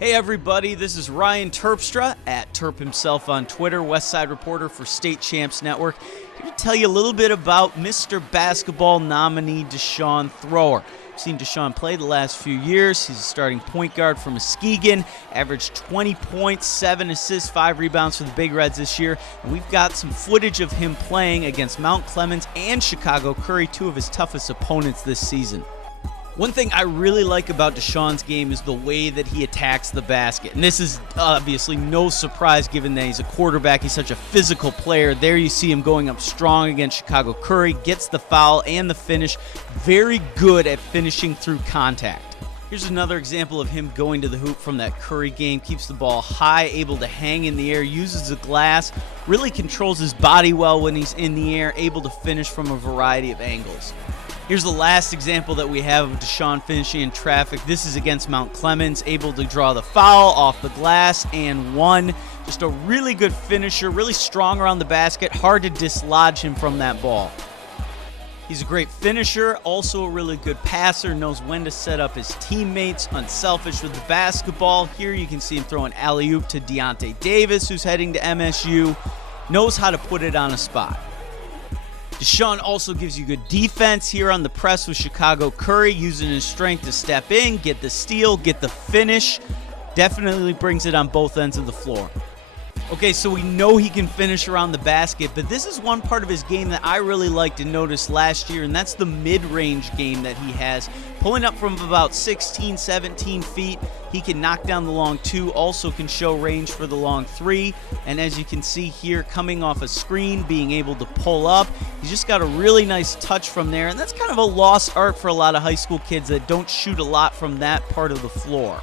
Hey everybody, this is Ryan Terpstra at Terp himself on Twitter, Westside reporter for State Champs Network. Here to tell you a little bit about Mr. Basketball nominee Deshaun Thrower. I've seen Deshaun play the last few years. He's a starting point guard for Muskegon, averaged 20 points, 7 assists, 5 rebounds for the Big Reds this year. And we've got some footage of him playing against Mount Clemens and Chicago Curry, two of his toughest opponents this season. One thing I really like about Deshaun's game is the way that he attacks the basket. And this is obviously no surprise given that he's a quarterback. He's such a physical player. There you see him going up strong against Chicago Curry, gets the foul and the finish. Very good at finishing through contact. Here's another example of him going to the hoop from that Curry game. Keeps the ball high, able to hang in the air, uses the glass, really controls his body well when he's in the air, able to finish from a variety of angles. Here's the last example that we have of Deshaun finishing in traffic. This is against Mount Clemens, able to draw the foul off the glass and one. Just a really good finisher, really strong around the basket, hard to dislodge him from that ball. He's a great finisher, also a really good passer, knows when to set up his teammates, unselfish with the basketball. Here you can see him throwing alley-oop to Deontay Davis, who's heading to MSU, knows how to put it on a spot. Deshaun also gives you good defense here on the press with Chicago Curry, using his strength to step in, get the steal, get the finish. Definitely brings it on both ends of the floor. Okay, so we know he can finish around the basket, but this is one part of his game that I really liked and noticed last year, and that's the mid-range game that he has. Pulling up from about 16, 17 feet, he can knock down the long two, also can show range for the long three, and as you can see here, coming off a screen, being able to pull up, he's just got a really nice touch from there, and that's kind of a lost art for a lot of high school kids that don't shoot a lot from that part of the floor.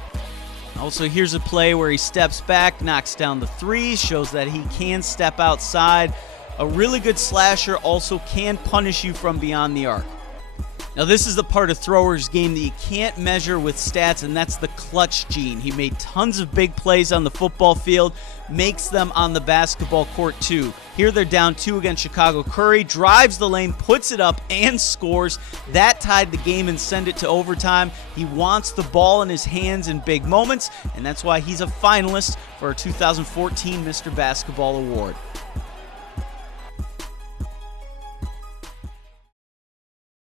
Also, here's a play where he steps back, knocks down the three, shows that he can step outside. A really good slasher, also can punish you from beyond the arc. Now, this is the part of Thrower's game that you can't measure with stats, and that's the clutch gene. He made tons of big plays on the football field, makes them on the basketball court too. Here they're down 2 against Chicago Curry, drives the lane, puts it up, and scores. That tied the game and sent it to overtime. He wants the ball in his hands in big moments, and that's why he's a finalist for our 2014 Mr. Basketball Award.